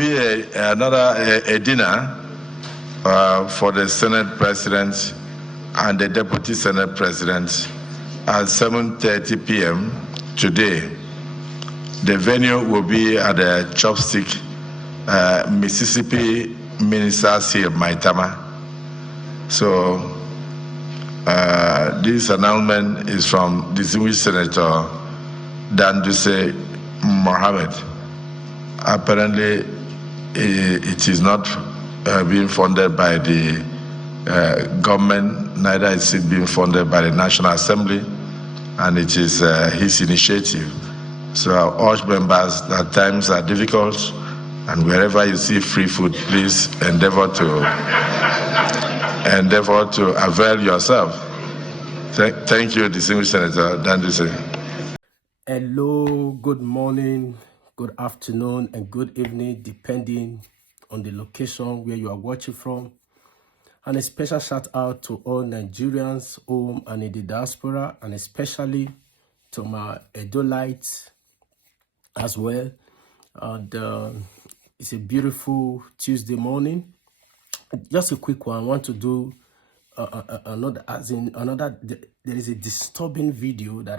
be a dinner for the Senate President and the Deputy Senate President at 7:30 p.m. today. The venue will be at the Chopstick, Mississippi Ministers Hill, Maitama. So this announcement is from distinguished Senator Danduse Mohammed. Apparently, it is not being funded by the government, neither is it being funded by the National Assembly, and it is his initiative. So I urge members that times are difficult, and wherever you see free food, please endeavor to avail yourself. Thank you, distinguished Senator Danduse. Hello, good morning, good afternoon, and good evening, depending on the location where you are watching from. And a special shout out to all Nigerians home and in the diaspora, and especially to my Edolites as well. And it's a beautiful Tuesday morning. Just a quick one. I want to do there is a disturbing video that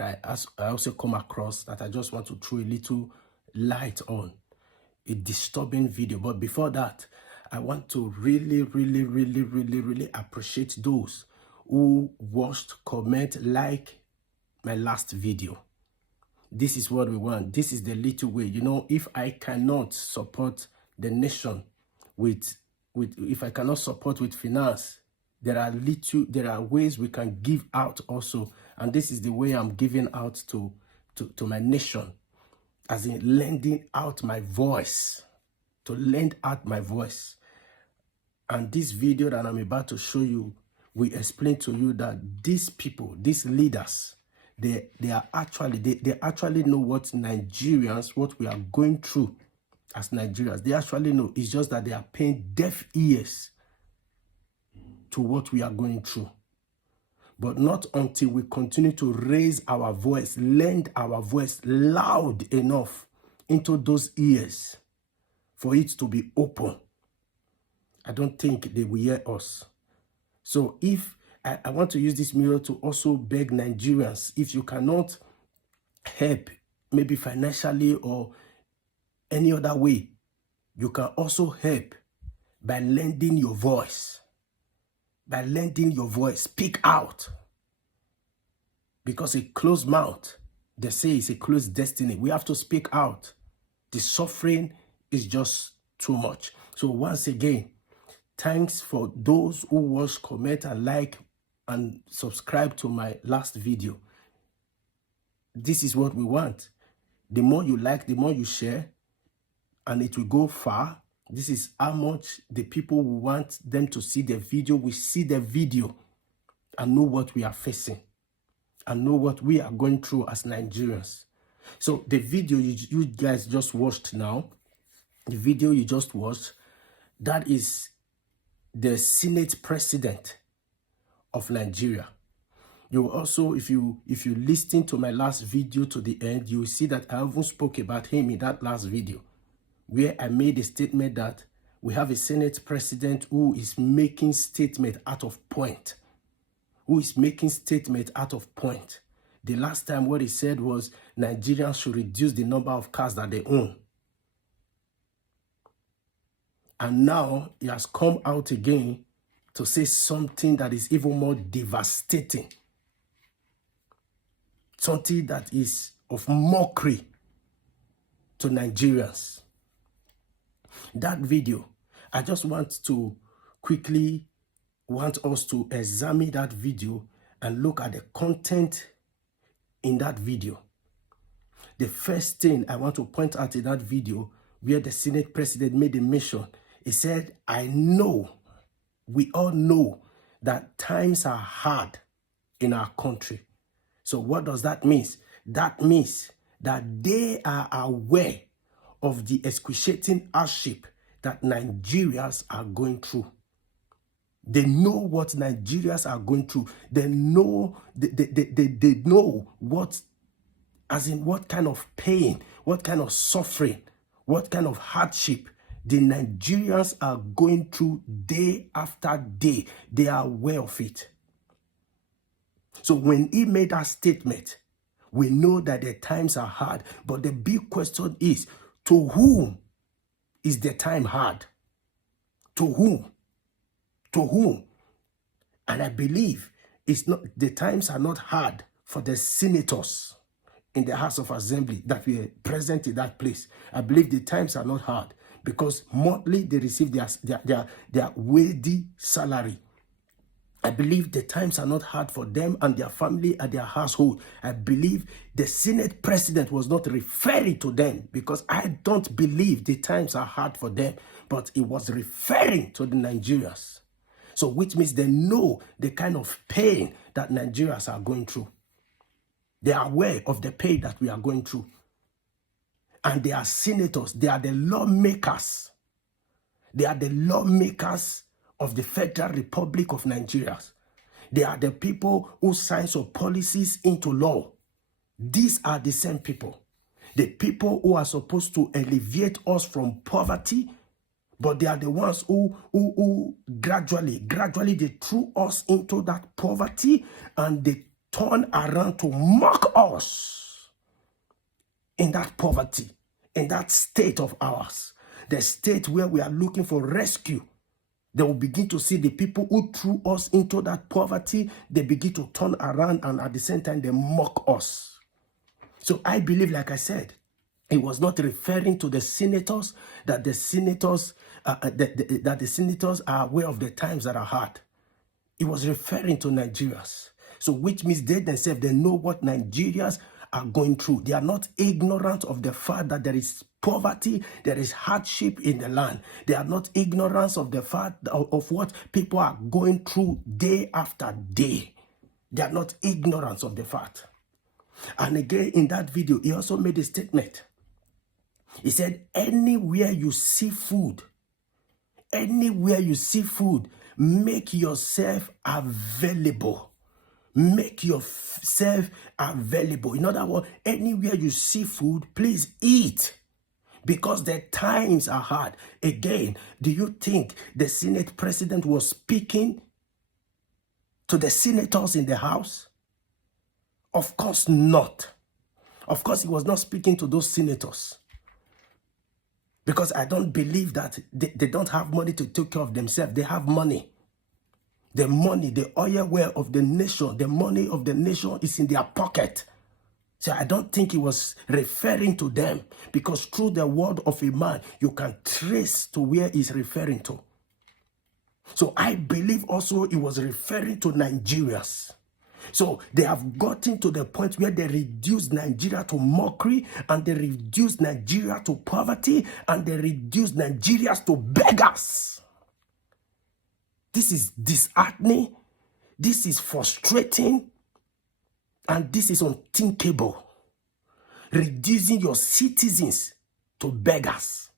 I also come across that I just want to throw a little light on. A disturbing video. But before that, I want to really appreciate those who watched, comment, like my last video. This is what we want. This is the little way. You know, if I cannot support the nation if I cannot support with finance, there are ways we can give out also. And this is the way I'm giving out to my nation, as in lending out my voice, to lend out my voice. And this video that I'm about to show you will explain to you that these people, these leaders, they actually know what we are going through as Nigerians. They actually know. It's just that they are paying deaf ears to what we are going through. But not until we continue to raise our voice, lend our voice loud enough into those ears for it to be open, I don't think they will hear us. So if I want to use this mirror to also beg Nigerians, if you cannot help, maybe financially or any other way, you can also help by lending your voice. By lending your voice, speak out. Because a closed mouth, they say, is a closed destiny. We have to speak out. The suffering is just too much. So once again, thanks for those who watch, comment, and like, and subscribe to my last video. This is what we want. The more you like, the more you share, and it will go far. This is how much the people who want them to see the video will see the video and know what we are facing and know what we are going through as Nigerians. So the video you guys just watched now, the video you just watched, that is the Senate President of Nigeria. You also, if you listen to my last video to the end, you will see that I even spoke about him in that last video, where I made a statement that we have a Senate President who is making statement out of point. The last time what he said was Nigerians should reduce the number of cars that they own. And now he has come out again to say something that is even more devastating. Something that is of mockery to Nigerians. That video, I just want us to examine that video and look at the content in that video. The first thing I want to point out in that video, where the Senate President made a mention, he said, I know, we all know that times are hard in our country. So what does that mean? That means that they are aware of the excruciating hardship that Nigerians are going through. They know what Nigerians are going through. They know they know what kind of pain, what kind of suffering, what kind of hardship the Nigerians are going through day after day. They are aware of it. So when he made that statement, we know that the times are hard. But the big question is, to whom is the time hard? To whom? To whom? And I believe it's not, the times are not hard for the senators in the House of Assembly that were present in that place. I believe the times are not hard because monthly they receive their weighty salary. I believe the times are not hard for them and their family and their household. I believe the Senate president was not referring to them because I don't believe the times are hard for them, but it was referring to the Nigerians. So which means they know the kind of pain that Nigerians are going through. They are aware of the pain that we are going through. And they are senators. They are the lawmakers. They are the lawmakers of the Federal Republic of Nigeria. They are the people who sign some policies into law. These are the same people. The people who are supposed to alleviate us from poverty, but they are the ones who gradually they threw us into that poverty and they turn around to mock us in that poverty, in that state of ours, the state where we are looking for rescue. They will begin to see the people who threw us into that poverty. They begin to turn around and at the same time, they mock us. So I believe, like I said, it was not referring to the senators, that the senators that the senators are aware of the times that are hard. It was referring to Nigerians. So which means they themselves, they know what Nigerians are going through. They are not ignorant of the fact that there is poverty, there is hardship in the land. They are not ignorant of the fact of what people are going through day after day. They are not ignorant of the fact. And again, in that video, he also made a statement. He said, anywhere you see food, make yourself available. Make yourself available. In other words, anywhere you see food, please eat. Because the times are hard. Again, do you think the Senate president was speaking to the senators in the House? Of course not. Of course, he was not speaking to those senators. Because I don't believe that they don't have money to take care of themselves. They have money. The money, the oil well of the nation, the money of the nation is in their pocket. So I don't think he was referring to them, because through the word of a man, you can trace to where he's referring to. So I believe also he was referring to Nigerians. So they have gotten to the point where they reduce Nigeria to mockery, and they reduce Nigeria to poverty, and they reduce Nigerians to beggars. This is disheartening. This is frustrating. And this is unthinkable. Reducing your citizens to beggars.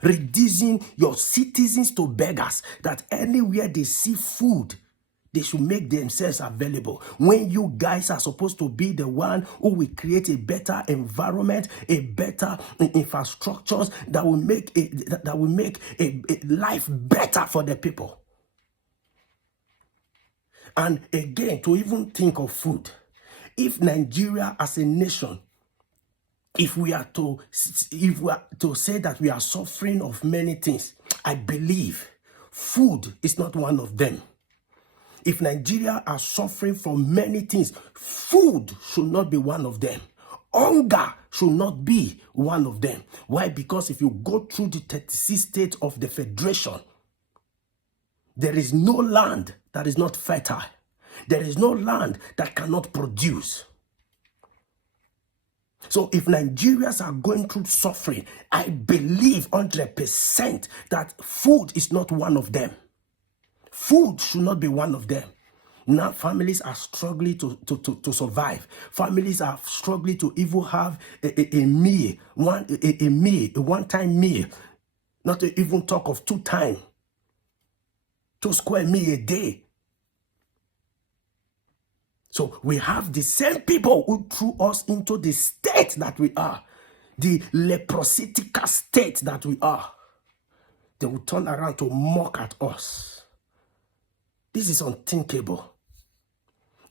Reducing your citizens to beggars. That anywhere they see food, they should make themselves available. When you guys are supposed to be the one who will create a better environment, a better infrastructures that will make a life better for the people. And again, to even think of food, if Nigeria as a nation, if we are to say that we are suffering of many things, I believe food is not one of them. If Nigeria are suffering from many things, food should not be one of them. Hunger should not be one of them. Why? Because if you go through the 36 states of the Federation, there is no land that is not fertile. There is no land that cannot produce. So if Nigerians are going through suffering, I believe 100% that food is not one of them. Food should not be one of them. Now families are struggling to survive. Families are struggling to even have a meal, a one-time meal. Not to even talk of 2 square meal a day. So we have the same people who threw us into the state that we are. the leprositical state that we are, they will turn around to mock at us. This is unthinkable.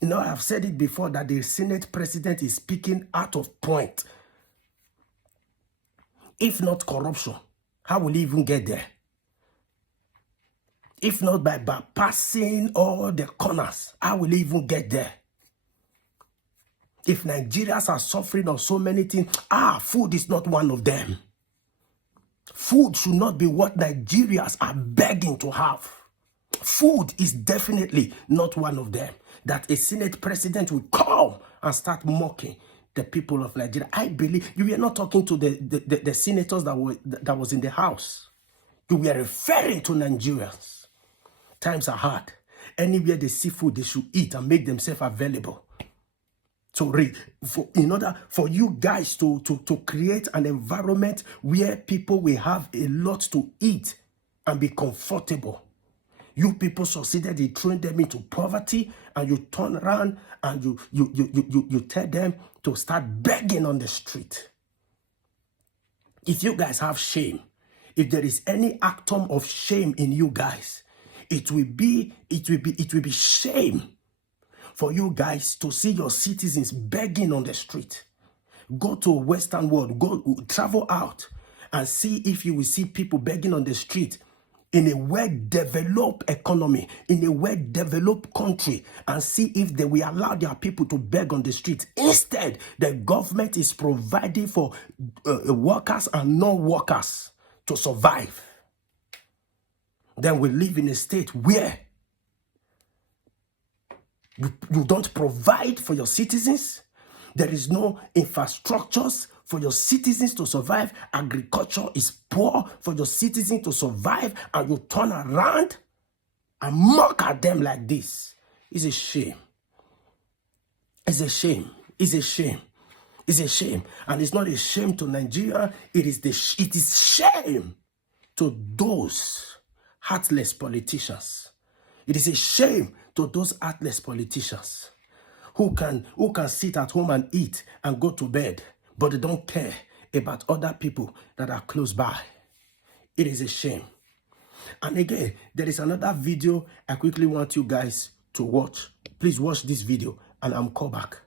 You know, I've said it before that the Senate president is speaking out of point. If not corruption, how will he even get there? If not by bypassing all the corners, how will he even get there? If Nigerians are suffering on so many things, food is not one of them. Food should not be what Nigerians are begging to have. Food is definitely not one of them. That a Senate president will come and start mocking the people of Nigeria. I believe you were not talking to the senators that was in the House. You were referring to Nigerians. Times are hard. Anywhere they see food, they should eat and make themselves available. So in order for you guys to create an environment where people will have a lot to eat and be comfortable, you people succeeded in throwing them into poverty, and you turn around and you tell them to start begging on the street. If you guys have shame, if there is any atom of shame in you guys, it will be shame for you guys to see your citizens begging on the street. Go to Western world, travel out and see if you will see people begging on the street in a well-developed economy, in a well-developed country, and see if they will allow their people to beg on the street. Instead, the government is providing for workers and non-workers to survive. Then we live in a state where you don't provide for your citizens. There is no infrastructures for your citizens to survive. Agriculture is poor for your citizens to survive, and you turn around and mock at them like this. It's a shame. It's a shame. It's a shame. It's a shame. And it's not a shame to Nigeria. It is shame to those heartless politicians. It is a shame to those heartless politicians who can sit at home and eat and go to bed, but they don't care about other people that are close by. It is a shame. And again, there is another video I quickly want you guys to watch. Please watch this video and I'll call back.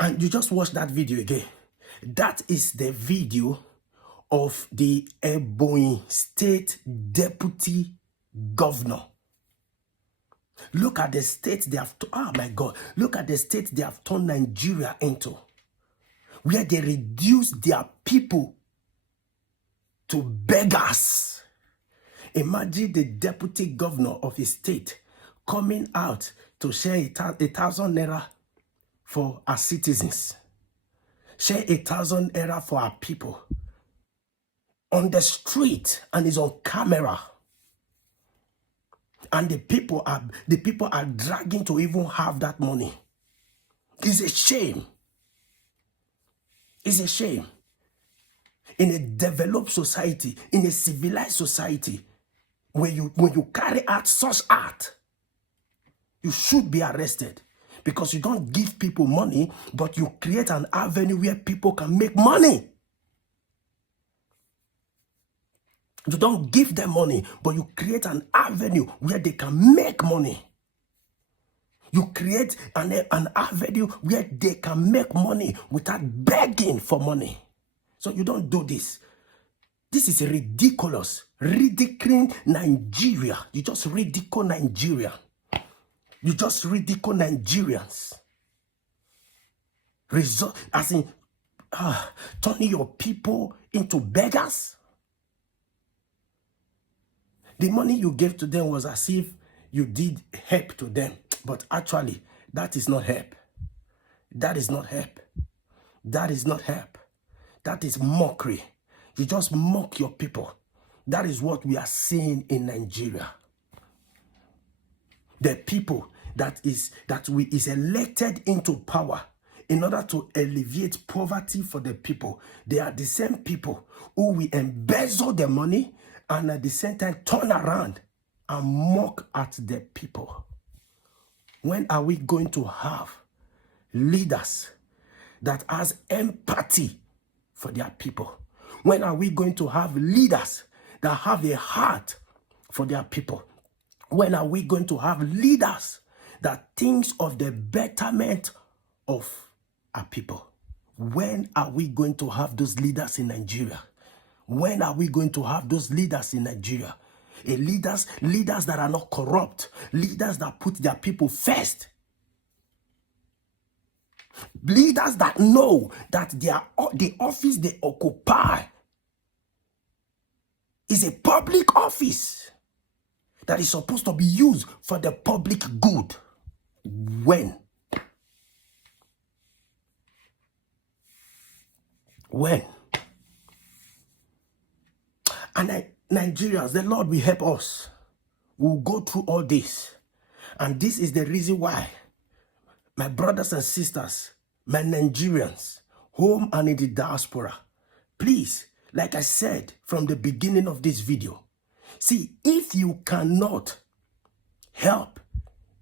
And you just watch that video again. That is the video of the Ebonyi State Deputy Governor. Look at the state they have, oh my God, look at the state they have turned Nigeria into, where they reduce their people to beggars. Imagine the deputy governor of a state coming out to share 1,000 naira for our citizens. Share 1,000 naira for our people. On the street, and is on camera. And the people are dragging to even have that money. It's a shame. It's a shame. In a developed society, in a civilized society, when you carry out such act, you should be arrested, because you don't give people money, but you create an avenue where people can make money. You don't give them money, but you create an avenue where they can make money. You create an avenue where they can make money without begging for money. So you don't do this. This is ridiculous. Ridiculing Nigeria. You just ridicule Nigeria. You just ridicule Nigerians. As in, turning your people into beggars. The money you gave to them was as if you did help to them. But actually, that is not help. That is not help. That is not help. That is mockery. You just mock your people. That is what we are seeing in Nigeria. The people that is elected into power in order to alleviate poverty for the people. They are the same people who will embezzle the money and at the same time turn around and mock at the people. When are we going to have leaders that has empathy for their people? When are we going to have leaders that have a heart for their people? When are we going to have leaders that thinks of the betterment of our people? When are we going to have those leaders in Nigeria? When are we going to have those leaders in Nigeria? Leaders that are not corrupt, leaders that put their people first. Leaders that know that the office they occupy is a public office that is supposed to be used for the public good. When? And Nigerians, the Lord will help us. We'll go through all this. And this is the reason why, my brothers and sisters, my Nigerians, home and in the diaspora, please, like I said from the beginning of this video, see, if you cannot help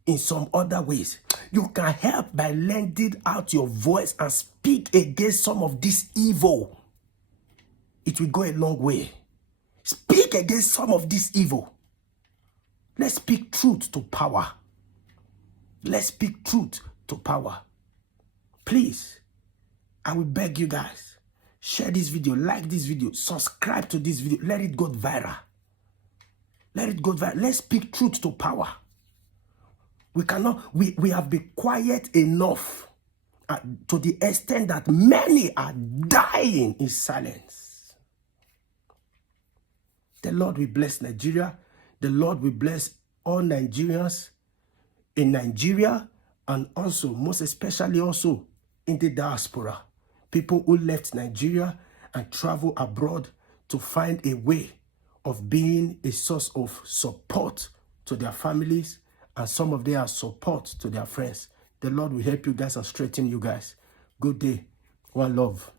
in some other ways, you can help by lending out your voice and speak against some of this evil. It will go a long way. Speak against some of this evil. Let's speak truth to power. Let's speak truth to power. Please, I will beg you guys, share this video, like this video, subscribe to this video, let it go viral. Let it go viral. Let's speak truth to power. We have been quiet enough to the extent that many are dying in silence. The Lord will bless Nigeria. The Lord will bless all Nigerians in Nigeria and also, most especially also in the diaspora. People who left Nigeria and travel abroad to find a way of being a source of support to their families, and some of their support to their friends. The Lord will help you guys and straighten you guys. Good day. One love.